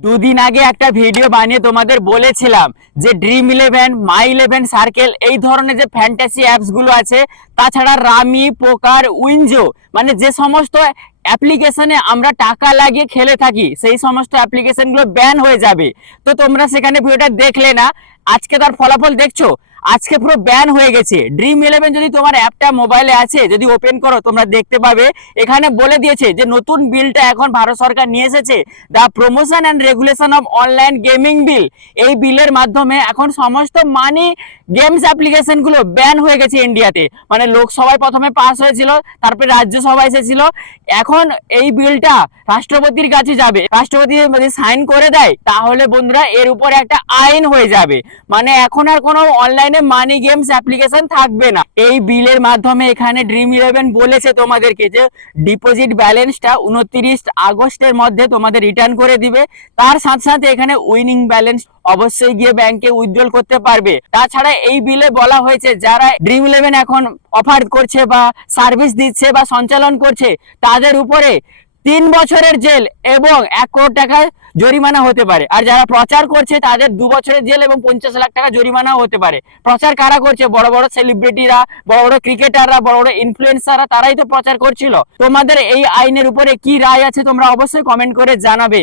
দুদিন আগে একটা ভিডিও বানিয়ে তোমাদের বলেছিলাম যে dream eleven, My Eleven, circle এই ধরনের যে ফ্যান্টাসি অ্যাপস গুলো আছে, তাছাড়া রামি, পোকার, উইনজো, মানে যে সমস্ত অ্যাপ্লিকেশনে আমরা টাকা লাগিয়ে খেলে থাকি সেই সমস্ত অ্যাপ্লিকেশন গুলো ব্যান হয়ে যাবে। তো তোমরা সেখানে ভিডিওটা দেখলে না, আজকে তার ফলাফল দেখছো, আজকে পুরো ব্যান হয়ে গেছে। ড্রিম ইলেভেন যদি তোমার অ্যাপটা মোবাইলে আছে, যদি ওপেন করো তোমরা দেখতে পাবে এখানে বলে দিয়েছে যে নতুন বিলটা এখন ভারত সরকার নিয়ে এসেছে, the promotion and regulation of online gaming বিল। এই বিলের মাধ্যমে এখন সমস্ত মানি গেমস অ্যাপ্লিকেশন গুলো ব্যান হয়ে গেছে ইন্ডিয়াতে। মানে লোকসভায় প্রথমে পাস হয়েছিল, তারপরে রাজ্যসভা এসেছিল, এখন এই বিলটা রাষ্ট্রপতির কাছে যাবে। রাষ্ট্রপতি যদি সাইন করে দেয় তাহলে বন্ধুরা এর উপরে একটা আইন হয়ে যাবে। মানে এখন আর কোনো অনলাইনে মানি গেমস অ্যাপ্লিকেশন থাকবে না। এই বিলের মাধ্যমে এখানে ড্রিম ইলেভেন বলেছে তোমাদেরকে যে ডিপোজিট ব্যালেন্সটা 29 আগস্টের মধ্যে তোমাদের রিটার্ন করে দিবে। তার সাথে সাথে এখানে উইনিং ব্যালেন্স অবশ্যই গিয়ে ব্যাংকে উইথড্রল করতে পারবে। তাছাড়া এই বিলে বলা হয়েছে যারা ড্রিম ইলেভেন এখন অফার করছে বা সার্ভিস দিচ্ছে বা সঞ্চালন করছে তাদের উপরে 3 বছরের জেল এবং 1 কোটি টাকা জরিমানা হতে পারে। আর যারা প্রচার করছে তাদের 2 বছরের জেল এবং 50 লাখ টাকা জরিমানাও হতে পারে। প্রচার কারা করছে? বড় বড় সেলিব্রিটিরা, বড় বড় ক্রিকেটাররা, বড় বড় ইনফ্লুয়েন্সাররা, তারাই তো প্রচার করছিল। তোমাদের এই আইনের উপরে কি রায় আছে তোমরা অবশ্যই কমেন্ট করে জানাবে।